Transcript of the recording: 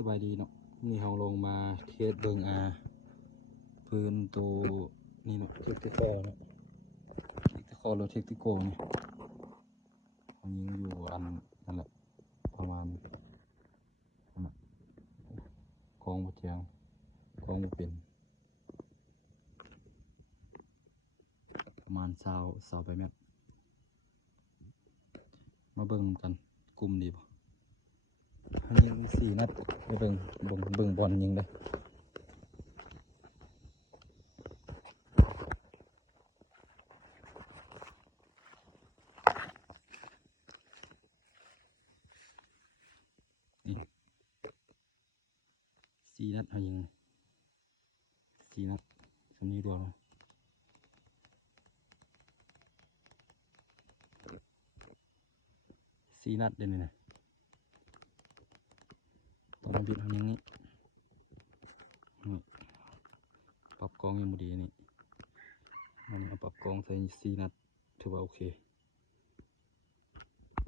สบายดีเนาะนี่เราลงมาเทสเบิงปืนตัวนี่เนาะเทคติคอเนาะเทคติคอหรือเทคติโกนี่เขายิงอยู่อันนั่นแหละประมาณนั่นแหละกองบ่เจียงกองบ่เป็นประมาณ20ไปแมตมาเบิ่งกันกลุ่มดีป่ะอันนี้4 นัดไปเบิ่งบอลยิงเลยนี่4 นัดเขายิง4 นัดสำนี้รวม4 นัดเด่นเลยนะตอนบิดเขายิงนี้ปรับกองยังบ่ดีนี่มันเอาปรับกองใส่4 นัดถือว่าโอเค